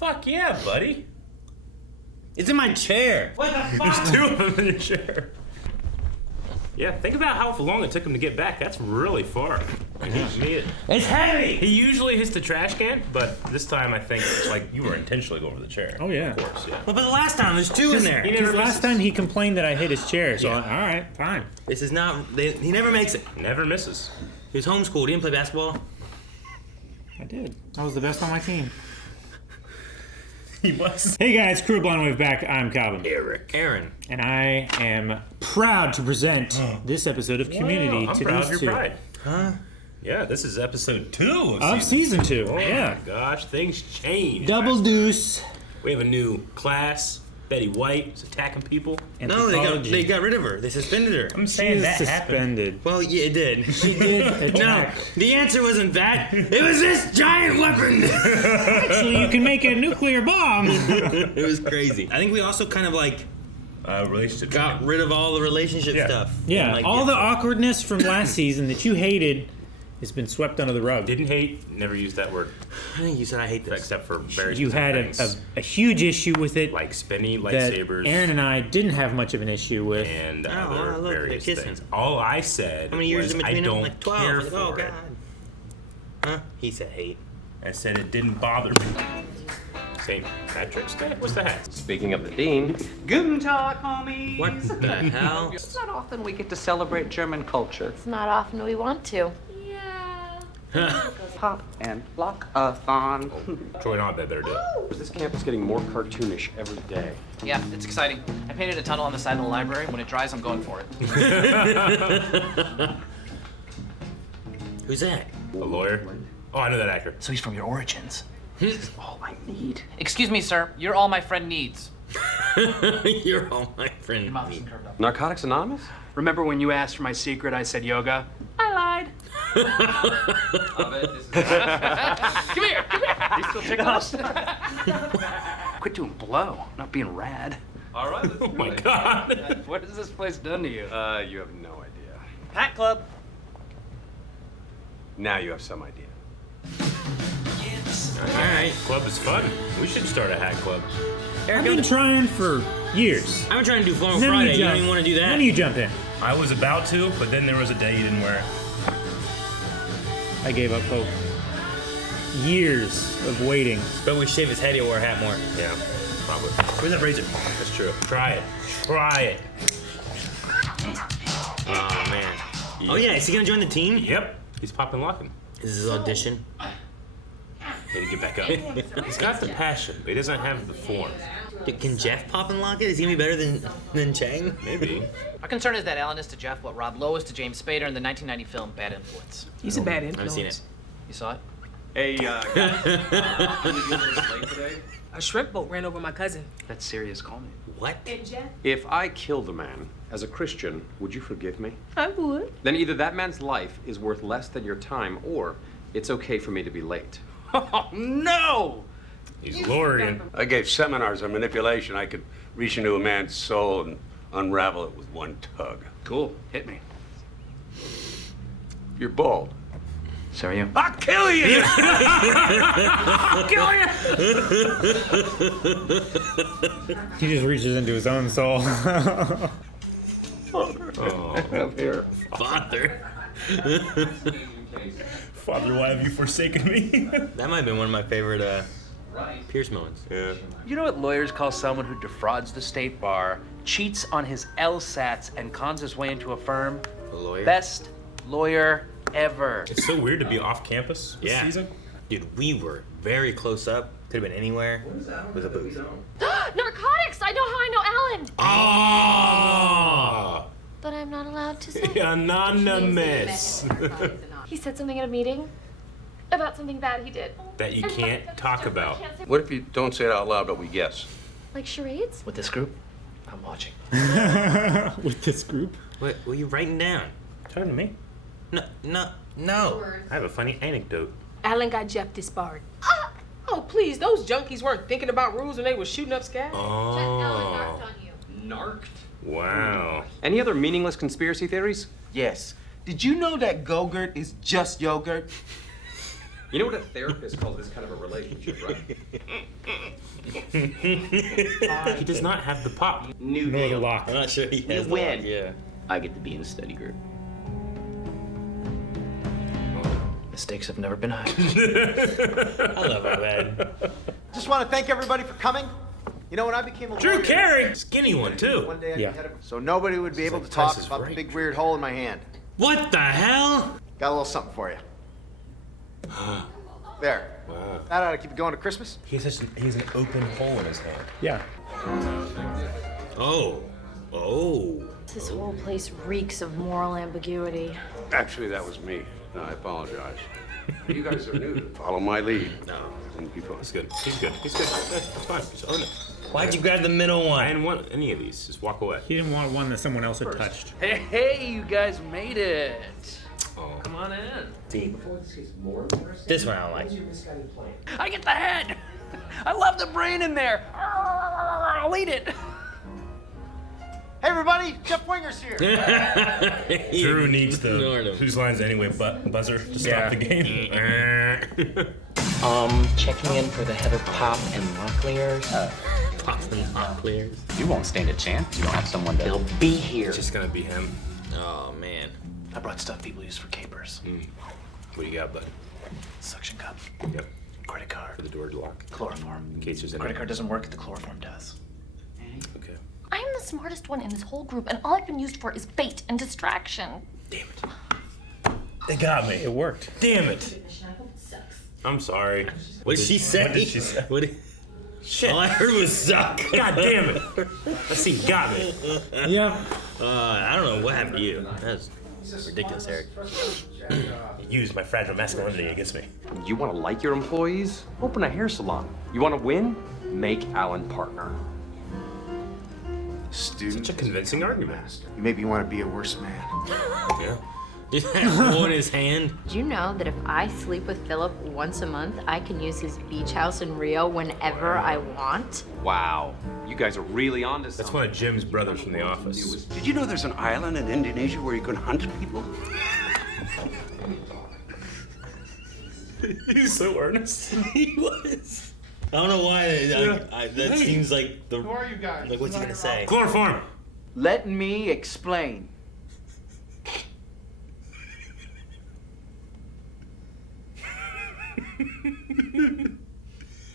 Fuck yeah, buddy. It's in my chair. What the fuck? There's two of them in your chair. Yeah, think about how long it took him to get back. That's really far. It's heavy. He usually hits the trash can, but this time I think like you were intentionally going for the chair. Oh yeah. Of course, yeah. Well, but the last time there's two in there. Because last time he complained that I hit his chair, so Yeah. all right, fine. This is not. He never makes it. Never misses. He was homeschooled. He didn't play basketball. I did. I was the best on my team. He was. Hey guys, Crew Blonde Wave back. I'm Calvin. Aaron. And I am proud to present this episode of Community I'm to proud these of two. your pride. Huh? Yeah, this is episode 2 Of season 2. Oh Yeah. my gosh, things changed. Double deuce. We have a new class. Betty White is attacking people. No, they got rid of her. They suspended her. I'm She saying is that happened. suspended. Well, yeah, it did. She did No, attack. the answer wasn't that. It was this giant weapon. Actually, you can make a nuclear bomb. It was crazy. I think we also kind of like Relationship. got rid of all the relationship Yeah. stuff. Yeah, And, like, all the awkwardness from last season that you hated has been swept under the rug. Didn't hate, never used that word. I think you said I hate this. Except for very You had things. a huge issue with it Like spinny that lightsabers Aaron and I didn't have much of an issue with. and Oh, other look, they're various kissing. things. All I said How many years was in between I them? don't Like 12. care Like, for oh, it. God. Huh? He said hate. I said it didn't bother me. St. Patrick's Day? What's the hat? Speaking of the dean, Guten Tag, homies. What the hell? It's not often we get to celebrate German culture. It's not often we want to. Pop and block-a-thon. Troy and Abed better do it. This camp is getting more cartoonish every day. Yeah, it's exciting. I painted a tunnel on the side of the library. When it dries, I'm going for it. Who's that? A lawyer? Oh, I know that actor. So he's from your origins. This is all I need. Excuse me, sir. You're all my friend needs. You're all my friend. Your mouth isn't curved up. Narcotics Anonymous? Remember when you asked for my secret, I said yoga? I lied. Come here, come here. You still ticklish? Quit doing blow, not being rad. All right. Oh my god. What has this place done to you? You have no idea. Hat Club. Now you have some idea. Alright. Club is fun. We should start a hat club. I've been trying for years. I've been trying to do Floral None of Friday. You jump- don't even want to do that. None of you jump in. I was about to, but then there was a day you didn't wear it. I gave up hope. Years of waiting. But we shave his head, he'll wear a hat more. Yeah, probably. Where's that razor? That's true. Try it. Try it. Oh, man. Oh, yeah. Is he going to join the team? Yep. He's popping locking. This is his audition. Need to get back up. He's got the passion, but he doesn't have the form. Can Jeff pop and lock it? Is he going to be better than Chang? Maybe. Our concern is that Alan is to Jeff what Rob Lowe is to James Spader in the 1990 film Bad Influence. He's a bad I haven't influence. seen it. You saw it? Hey, guys. Can you get this late today? A shrimp boat ran over my cousin. That's serious, call me. What? And Jeff? If I killed a man as a Christian, would you forgive me? I would. Then either that man's life is worth less than your time, or it's okay for me to be late. Oh, no! He's luring. I gave seminars on manipulation. I could reach into a man's soul and unravel it with one tug. Cool, hit me. You're bald. So are you. I'll kill you! I'll kill you! He just reaches into his own soul. Up here. Father. Father, why have you forsaken me? That might have been one of my favorite Pierce moments. Yeah. You know what lawyers call someone who defrauds the state bar, cheats on his LSATs, and cons his way into a firm? A lawyer? Best lawyer ever. It's so weird to be off campus this Yeah. season. Dude, we were very close up. Could have been anywhere. With a booth. Narcotics! I know how I know Alan! Ah! But I'm not allowed to say. Anonymous. He said something at a meeting about something bad he did. That you can't talk about. What if you don't say it out loud, but we guess? Like charades? With this group, I'm watching. With this group. What are you writing down? Talking to me. No. I have a funny anecdote. Alan got Jeff disbarred. Oh, please, those junkies weren't thinking about rules when they were shooting up scabs. Oh. Narked? Wow. Any other meaningless conspiracy theories? Yes. Did you know that Go-Gurt is just yogurt? You know what a therapist calls this kind of a relationship, right? He does not have the pop. New No, the deal. lock. I'm not sure he has the win. lock, yeah. I get to be in a study group. Mistakes have never been high. I love Abed. Just want to thank everybody for coming. You know, when I became a Drew lawyer, Carey, skinny one too. one day I'd Yeah. be head of, so nobody would be able like to talk Price is about Right. the big weird hole in my hand. What the hell? Got a little something for you. There. Wow. That ought to keep it going to Christmas. He has an open hole in his hand. Yeah. Oh. Oh. This whole place reeks of moral ambiguity. Actually, that was me. No, I apologize. You guys are new. Follow my lead. No. And be fun. He's good. He's good. He's good. That's fine. Just own it. Why'd you grab the middle I one? didn't want any of these. Just walk away. He didn't want one that someone else had touched. Hey, you guys made it. Oh. Come on in. See, this one I don't like. I get the head. I love the brain in there. I'll eat it. Hey, everybody, Jeff Winger's here. Drew needs Ignored the him. whose lines anyway buzzer to stop Yeah. the game. Checking in for the Heather Pop and Locklears. Pops and hot clears. You won't stand a chance. You don't have someone to. They'll be here. It's just gonna be him. Oh, man. I brought stuff people use for capers. What do you got, bud? Suction cup, Yep. credit card, For the door to lock. chloroform. In case there's any. Credit card doesn't work, the chloroform does. Okay. I'm the smartest one in this whole group, and all I've been used for is bait and distraction. Damn it. They got me. It worked. Damn it. I'm sorry. What did she say? What did she say? What did... Shit. All I heard was suck. God damn it. Let's see. Got me. Yeah. I don't know what happened to you. That's ridiculous, Eric. Use my fragile masculinity against me. You want to like your employees? Open a hair salon. You want to win? Make Alan partner. Student, Such a convincing argument. you make me want to be a worse man. Yeah. Did that hole in his hand? Do you know that if I sleep with Philip once a month, I can use his beach house in Rio whenever I want? Wow. You guys are really onto something. That's one of Jim's brothers from the office. Did you know there's an island in Indonesia where you can hunt people? He's so earnest. He was. I don't know why. That seems like the. Who are you guys? Like, what's he gonna say? Chloroform. Let me explain.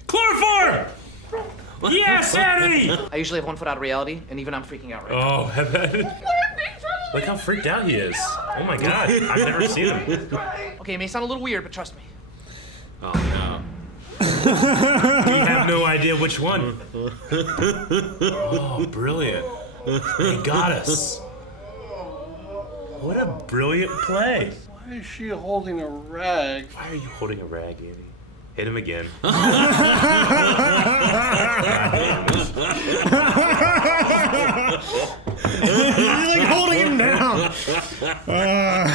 Chloroform! Yes, Eddie! I usually have one foot out of reality, and even I'm freaking out right now. Oh, look how freaked out he is. Oh my god, I've never seen him. Okay, it may sound a little weird, but trust me. Oh no. We have no idea which one. Oh, brilliant. He got us. What a brilliant play. Why is she holding a rag? Why are you holding a rag, Andy? Hit him again. He's like holding him down. How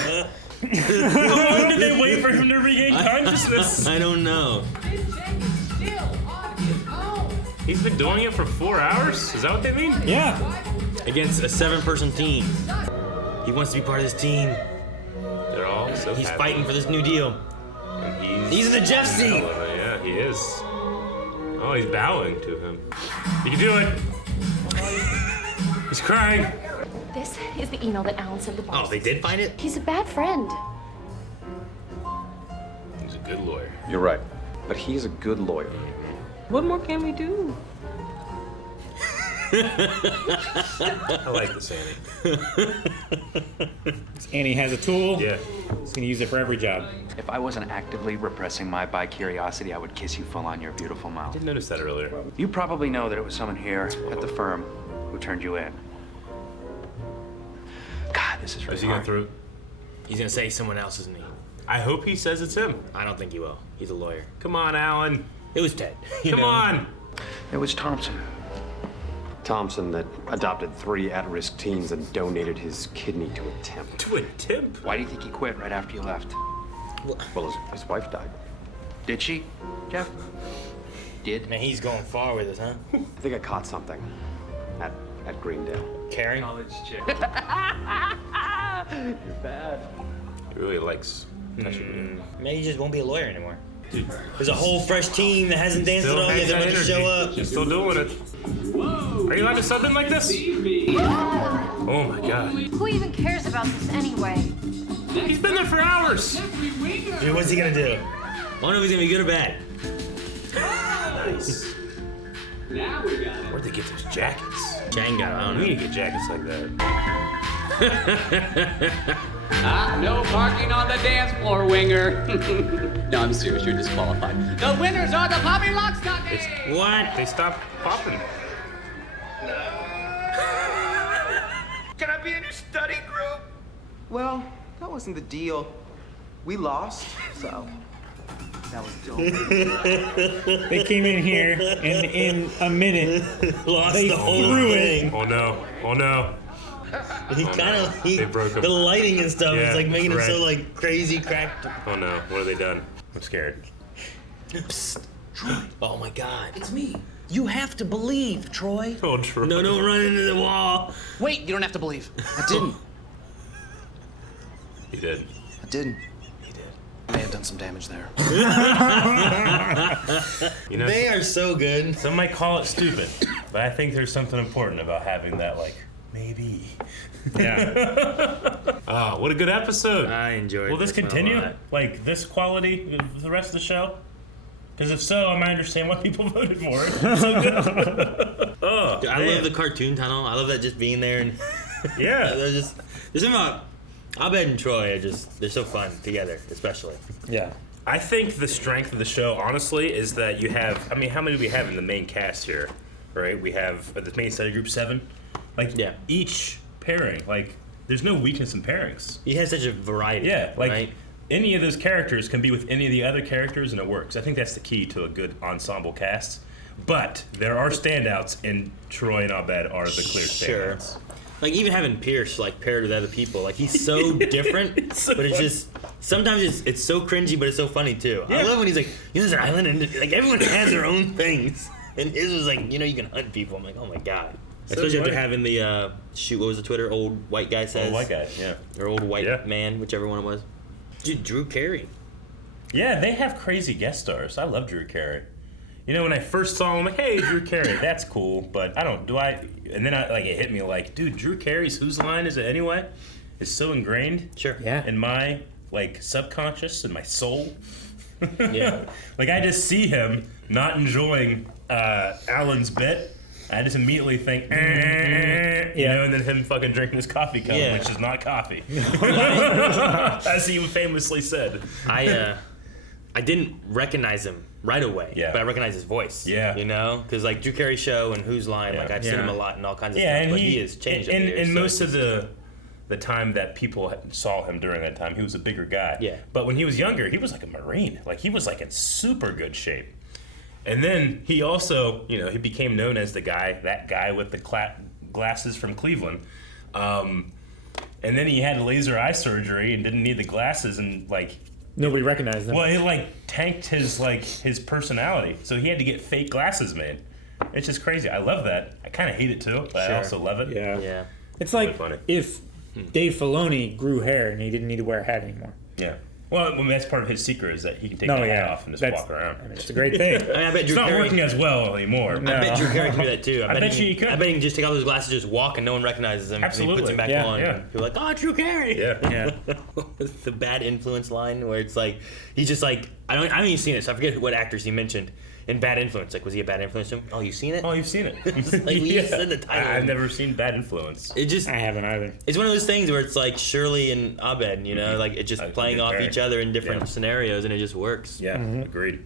long did they wait for him to regain consciousness? I don't know. He's been doing it for 4 hours? Is that what they mean? Yeah. Against a 7-person team. He wants to be part of this team. They're all so He's happy. fighting for this new deal. And He's in the Jeff seat. Yeah, he is. Oh, he's bowing to him. You can do it. He's crying. This is the email that Alan sent the boss. Oh, they did find it? He's a bad friend. He's a good lawyer. You're right. But he's a good lawyer. What more can we do? I like this, Annie. Annie has a tool. Yeah. He's gonna use it for every job. If I wasn't actively repressing my bi-curiosity, I would kiss you full on your beautiful mouth. Didn't notice that earlier. You probably know that it was someone here at the firm who turned you in. God, this is really Is he gonna hard. throw? He's gonna say someone else, isn't he? I hope he says it's him. I don't think he will. He's a lawyer. Come on, Alan. It was Ted. you Come know? on. It was Thompson. Thompson that adopted 3 at-risk teens and donated his kidney to a temp. To a temp? Why do you think he quit right after you left? Well, his wife died. Did she, Jeff? Did? Man, he's going far with us, huh? I think I caught something at Greendale. Carey? College chick. You're bad. He really likes touching me. Maybe he just won't be a lawyer anymore. There's a whole fresh team that hasn't danced at all yet. They're about to show up. She's still doing it. Are you allowed to sub in like this? Oh my god. Who even cares about this anyway? He's been there for hours. Dude, what's he gonna do? I wonder if he's gonna be good or bad. Nice. Where'd they get those jackets? Django, I don't know. We need to get jackets like that. No parking on the dance floor, winger. No, I'm serious. You're disqualified. The winners are the Poppy Lock Stockings. What? They stopped popping. Can I be in your study group? Well, that wasn't the deal. We lost, so that was dope. They came in here and in a minute Lost they the whole threw thing. it. Oh no. Oh no. He They broke him. the lighting and stuff is like making right. it so like crazy cracked. Oh no. What have they done? I'm scared. Psst. Troy. Oh my god. It's me. You have to believe, Troy. Oh, Troy. No, don't run into the wall. Wait, you don't have to believe. I didn't. He did. I didn't. He did. I may have done some damage there. You know, They are so good. some might call it stupid, but I think there's something important about having that, like, maybe. Yeah. Ah, what a good episode. I enjoyed Will this one a continue? lot. Like, this quality for the rest of the show? Because if so, I might understand why people voted for it. Oh, Dude, I love the cartoon tunnel. I love that just being there and Yeah. there's something about Abed and Troy they're so fun together, especially. Yeah. I think the strength of the show, honestly, is that you have, I mean, how many do we have in the main cast here? Right? We have the main study group 7. Like, Yeah. each pairing, like, there's no weakness in pairings. He has such a variety. Yeah, like, right? any of those characters can be with any of the other characters and it works. I think that's the key to a good ensemble cast. But there are standouts, and Troy and Abed are the clear Sure. standouts. Like even having Pierce like paired with other people, like he's so different. It's so but it's funny. just sometimes it's so cringy, but it's so funny too. I Yeah. love when he's like, there's an island, and like everyone has their own things, and his was like, you can hunt people. I'm like, oh my god. So Especially after funny. having the what was the Twitter old white guy says? Oh, white guy, yeah. Or old white Yeah. man, whichever one it was. Dude, Drew Carey. Yeah, they have crazy guest stars. I love Drew Carey. You know, when I first saw him, I'm like, hey, Drew Carey, that's cool, but and then it hit me like, dude, Drew Carey's Whose Line Is It Anyway? Is so ingrained Sure. Yeah. in my, like, subconscious, in my soul. Yeah. Like, I just see him not enjoying Alan's bit. I just immediately think, you know, and then him fucking drinking his coffee cup, Yeah. which is not coffee. As he famously said. I didn't recognize him right away, Yeah. but I recognize his voice. Yeah. Because like Drew Carey show and Whose Line, Yeah. like I've seen Yeah. him a lot in all kinds of Yeah, stuff, and but he has changed. in most of the time that people saw him during that time, he was a bigger guy. Yeah. But when he was younger, he was like a Marine. Like, he was like in super good shape. And then he also, he became known as that guy with the glasses from Cleveland. And then he had laser eye surgery and didn't need the glasses, and like, Nobody recognized them. well, it like tanked his personality, so he had to get fake glasses made. It's just crazy. I love that. I kind of hate it too, but I Sure. also love it. Yeah. Yeah. It's like Really funny. if Dave Filoni grew hair and he didn't need to wear a hat anymore. Yeah. Well, that's part of his secret is that he can take No, the hat yeah. off and just That's- walk around. I mean, it's a great thing. I bet It's Drew not Carey. working as well anymore. No. I bet Drew Carey can do that too. I bet you he could. I bet he can just take all those glasses, just walk, and no one recognizes him. Absolutely. And he puts them back Yeah. on. Yeah. And people are like, oh, Drew Carey. Yeah. Yeah. The bad influence line where it's like he's just like I haven't even seen it, so I forget what actors he mentioned in Bad Influence. Like, was he a bad influence to him? Oh, you've seen it? Oh, you've seen it. Like, we just said the title. I've never seen Bad Influence. It just I haven't either. it's one of those things where it's like Shirley and Abed, like it's just Like, playing good off pairing. each other in different Yeah. scenarios, and it just works. Yeah, agreed.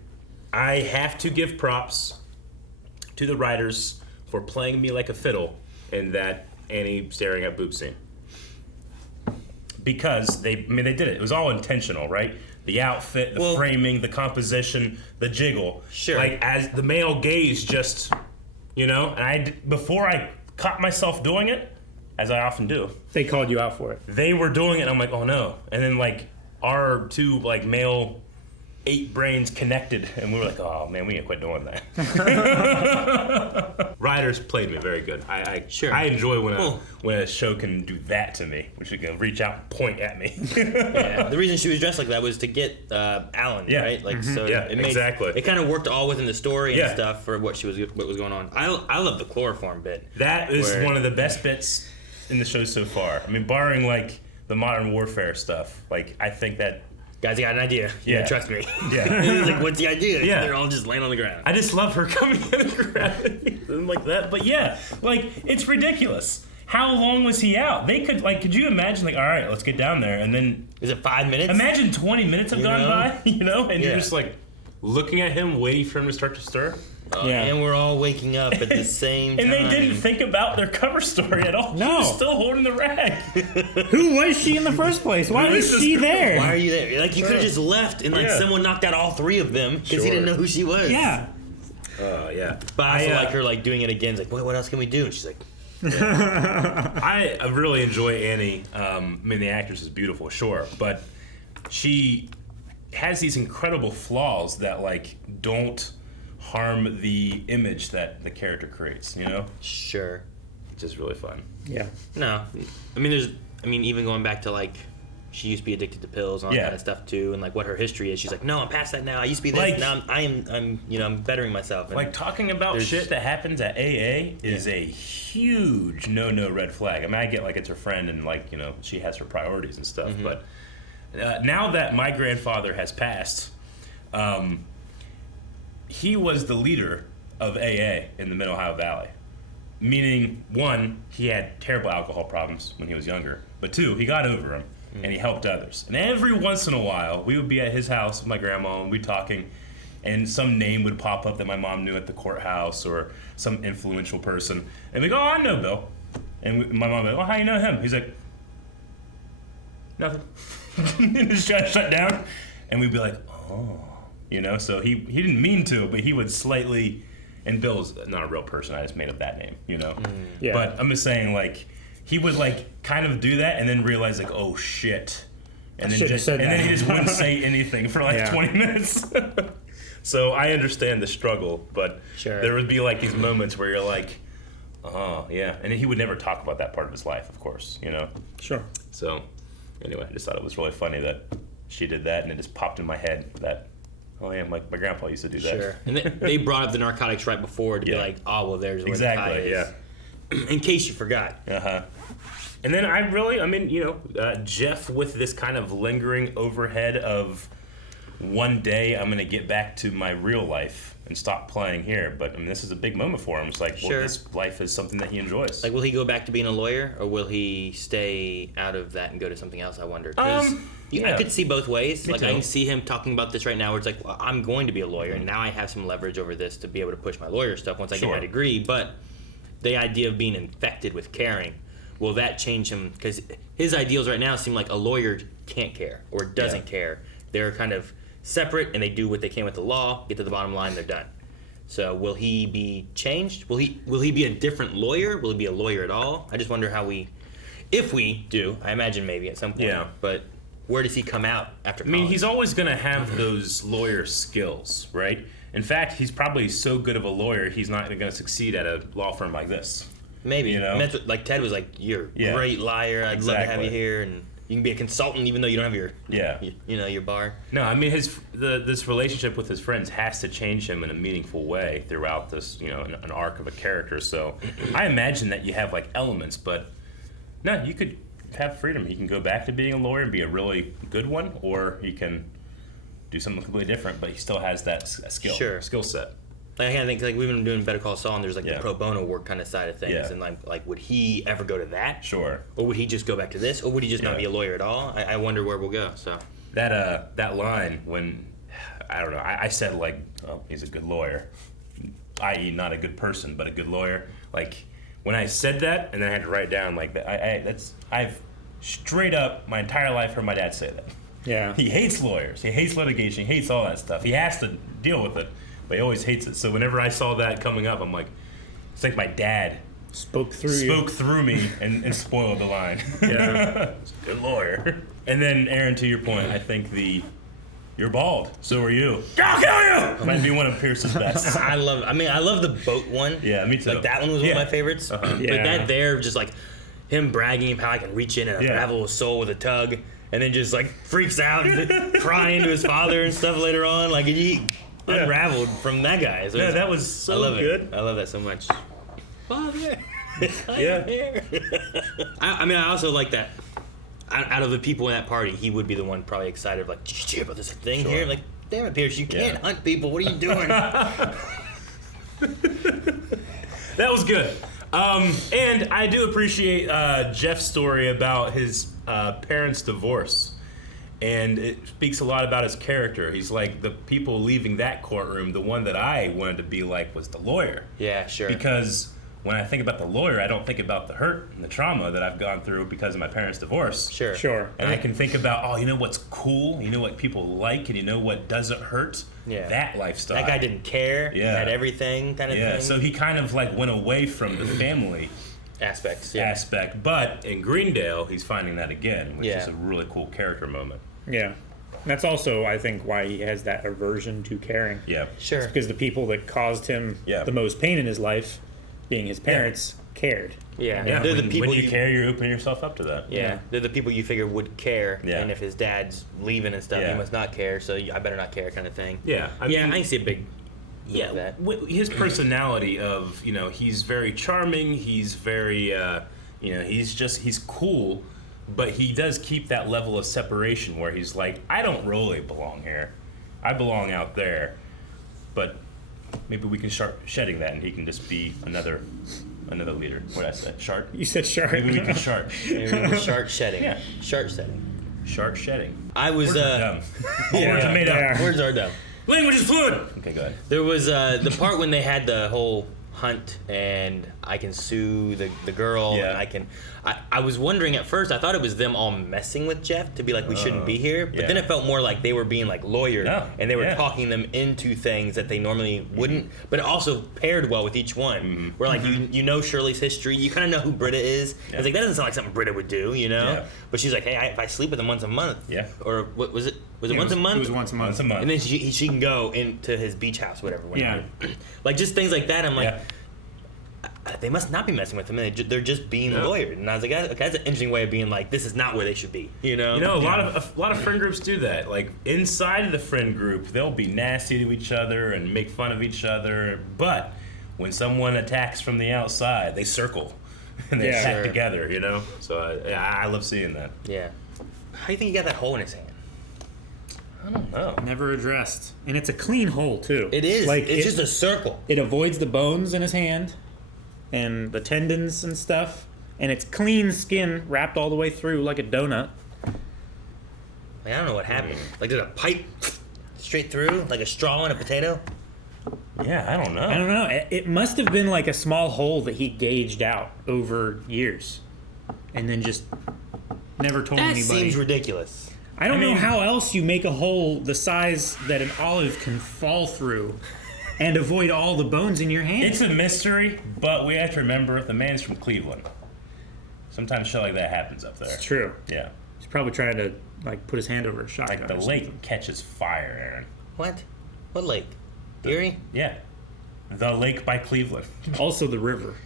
I have to give props to the writers for playing me like a fiddle in that Annie staring at boob scene. Because they did it. It was all intentional, right? The outfit, the framing, the composition, the jiggle. Sure. Like, as the male gaze just, and before I caught myself doing it, as I often do, They called you out for it. they were doing it, and I'm like, oh no. And then, like, our two, like, male 8 brains connected, and we were like, oh man, we gotta quit doing that. Writers played me very good. I enjoy when a show can do that to me, which you can reach out and point at me. Yeah, the reason she was dressed like that was to get Alan, right? Like, so it made, exactly. It kind of worked all within the story and stuff for what was going on. I love the chloroform bit. That is one of the best bits in the show so far. I mean, barring like the modern warfare stuff, like I think that. Guys, I got an idea. Yeah, trust me. Yeah. He's like, what's the idea? Yeah. They're all just laying on the ground. I just love her coming in and grabbing him like that. But yeah, like, it's ridiculous. How long was he out? They could you imagine, like, all right, let's get down there, and then... Is it 5 minutes? Imagine 20 minutes have gone by, and you're just, like, looking at him, waiting for him to start to stir. And we're all waking up at the same time. And they didn't think about their cover story at all. No. She was still holding the rag. Who was she in the first place? Why was she there? Why are you there? Like, you could have just left and, like, someone knocked out all 3 of them because he didn't know who she was. Yeah. Oh, yeah. But I also like her, like, doing it again. It's like, what else can we do? And she's like... I really enjoy Annie. I mean, the actress is beautiful, sure. But she has these incredible flaws that, like, don't... harm the image that the character creates, Sure. Which is really fun. Yeah. No. I mean, even going back to, like, she used to be addicted to pills and all that kind of stuff, too, and, like, what her history is. She's like, no, I'm past that now. I used to be this, like, now I'm bettering myself. And like, talking about shit that happens at AA is a huge no red flag. I mean, I get, like, it's her friend and, like, she has her priorities and stuff, but now that my grandfather has passed, he was the leader of AA in the Mid-Ohio Valley. Meaning, 1, he had terrible alcohol problems when he was younger, but 2, he got over them, and he helped others. And every once in a while, we would be at his house with my grandma, and we'd be talking, and some name would pop up that my mom knew at the courthouse, or some influential person. And we'd go, oh, I know Bill. And my mom would go, oh, how you know him? He's like, nothing. And just shut down. And we'd be like, oh. So he didn't mean to, but he would slightly, and Bill's not a real person, I just made up that name, Yeah. But I'm just saying, like, he would, like, kind of do that and then realize, like, oh, shit. And then he just wouldn't say anything for, like, 20 minutes. So I understand the struggle, but there would be, like, these moments where you're like, oh, yeah. And he would never talk about that part of his life, of course, Sure. So, anyway, I just thought it was really funny that she did that, and it just popped in my head that... Oh yeah, my grandpa used to do that. Sure. And they brought up the narcotics right before to be like, oh, well, there's where the tie is. In case you forgot. Uh-huh. And then Jeff with this kind of lingering overhead of one day I'm going to get back to my real life and stop playing here. But, this is a big moment for him. It's like, well, this life is something that he enjoys. Like, will he go back to being a lawyer, or will he stay out of that and go to something else, I wonder? Because I could see both ways. I can see him talking about this right now where it's like, well, I'm going to be a lawyer, and now I have some leverage over this to be able to push my lawyer stuff once I get my degree. But the idea of being infected with caring, will that change him? Because his ideals right now seem like a lawyer can't care or doesn't care. They're kind of separate, and they do what they can with the law, get to the bottom line, they're done. So will he be changed? Will he be a different lawyer? Will he be a lawyer at all? I just wonder if we do, I imagine maybe at some point. Yeah. But where does he come out after college? He's always going to have those lawyer skills, right? In fact, he's probably so good of a lawyer, he's not going to succeed at a law firm like this. Maybe. And that's what, like, Ted was like, you're a great liar, I'd love to have you here, and you can be a consultant even though you don't have your your bar. No, this relationship with his friends has to change him in a meaningful way throughout this, an arc of a character. So I imagine that you have like elements, but no, you could have freedom. He can go back to being a lawyer and be a really good one, or he can do something completely different, but he still has that skill set. Like, I kind of think like we've been doing Better Call Saul, and there's like the pro bono work kind of side of things, and like would he ever go to that? Sure. Or would he just go back to this? Or would he just not be a lawyer at all? I wonder where we'll go. So that line when I don't know, I said like, oh, he's a good lawyer, i.e. not a good person, but a good lawyer. Like when I said that, and then I had to write down like that. I've straight up my entire life heard my dad say that. Yeah. He hates lawyers. He hates litigation. He hates all that stuff. He has to deal with it. But he always hates it. So whenever I saw that coming up, I'm like, it's like my dad spoke through me and spoiled the line. Yeah, good lawyer. And then Aaron, to your point, I think the You're bald. So are you. I'll kill you! Might be one of Pierce's best. I love the boat one. Yeah, me too. Like that one was one of my favorites. Uh-huh. But that there, just like him bragging how I can reach in and unravel his soul with a tug, and then just like freaks out, crying to his father and stuff later on. Like he unraveled from that guy. So that was so good. I love that so much. Father. Yeah. I also like that. Out of the people in that party, he would be the one probably excited, like, did you hear about this thing here? Like, damn it, Pierce, you can't hunt people. What are you doing? That was good. And I do appreciate Jeff's story about his parents' divorce. And it speaks a lot about his character. He's like, the people leaving that courtroom, the one that I wanted to be like was the lawyer. Yeah, sure. Because when I think about the lawyer, I don't think about the hurt and the trauma that I've gone through because of my parents' divorce. Sure. And I can think about, you know what's cool? You know what people like? And you know what doesn't hurt? Yeah. That lifestyle. That guy didn't care. Yeah. Had everything kind of thing. Yeah, so he kind of like went away from the family aspect. But in Greendale, he's finding that again, which is a really cool character moment. Yeah. That's also, I think, why he has that aversion to caring. Yeah. Sure. It's because the people that caused him the most pain in his life, being his parents, cared. Yeah. They're the people when you care, you're opening yourself up to that. Yeah. They're the people you figure would care. Yeah. And if his dad's leaving and stuff, he must not care, so I better not care kind of thing. Yeah. I can see a big... that. His personality of, he's very charming, he's very, he's cool, but he does keep that level of separation where he's like, I don't really belong here. I belong out there. But maybe we can start shedding that and he can just be another leader. What did I say? Shark? You said shark. Maybe we can shark. Shark shedding. Yeah. Shark shedding. Shark shedding. I was... Words are dumb. Words are made up. Words are dumb. Language is fluid. Okay, go ahead. There was the part when they had the whole hunt and I can sue the girl and I can... I was wondering at first, I thought it was them all messing with Jeff to be like, we shouldn't be here. But then it felt more like they were being like lawyers and they were talking them into things that they normally wouldn't. But it also paired well with each one. Where like, you know Shirley's history, you kind of know who Britta is. I was like, that doesn't sound like something Britta would do, Yeah. But she's like, hey, if I sleep with him once a month. Yeah. Or what was it? Was it once a month? It was once a month. Once a month. And then she can go into his beach house, whatever. Yeah. Like just things like that. I'm like, they must not be messing with him. They're just being lawyered. And I was like, okay, that's an interesting way of being like, this is not where they should be. A lot of friend groups do that. Like inside of the friend group, they'll be nasty to each other and make fun of each other. But when someone attacks from the outside, they circle and they attack together. So I love seeing that. Yeah. How do you think he got that hole in his hand? I don't know. Never addressed. And it's a clean hole, too. It is. Like, it's just a circle. It avoids the bones in his hand and the tendons and stuff. And it's clean skin wrapped all the way through like a donut. I don't know what happened. Like, did a pipe straight through? Like a straw in a potato? Yeah, I don't know. I don't know. It must have been like a small hole that he gauged out over years. And then just never told anybody. That seems ridiculous. I don't know how else you make a hole the size that an olive can fall through and avoid all the bones in your hand. It's a mystery, but we have to remember the man's from Cleveland. Sometimes shit like that happens up there. It's true. Yeah. He's probably trying to like put his hand over a shotgun. Like the lake catches fire, Aaron. What? What lake? Erie? Yeah. The lake by Cleveland. Also the river.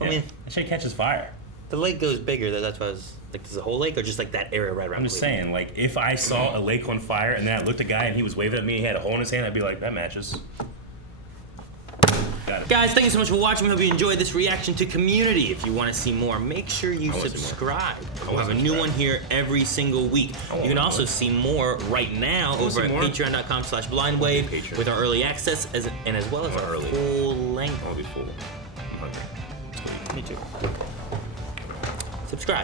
Yeah. I mean, that shit catches fire. The lake goes bigger. That's why I was like, is the whole lake or just like that area right around? I'm just Cleveland? saying, like, if I saw a lake on fire and then I looked at a guy and he was waving at me, he had a hole in his hand, I'd be like, that matches. Got it. Guys, thank you so much for watching. We hope you enjoyed this reaction to Community. If you want to see more, make sure you subscribe. We'll have a new one here every single week. You can also see more right now over at patreon.com/blindwave with our early access as well as our full length. I'll be full. I'm hungry. Me too. Subscribe.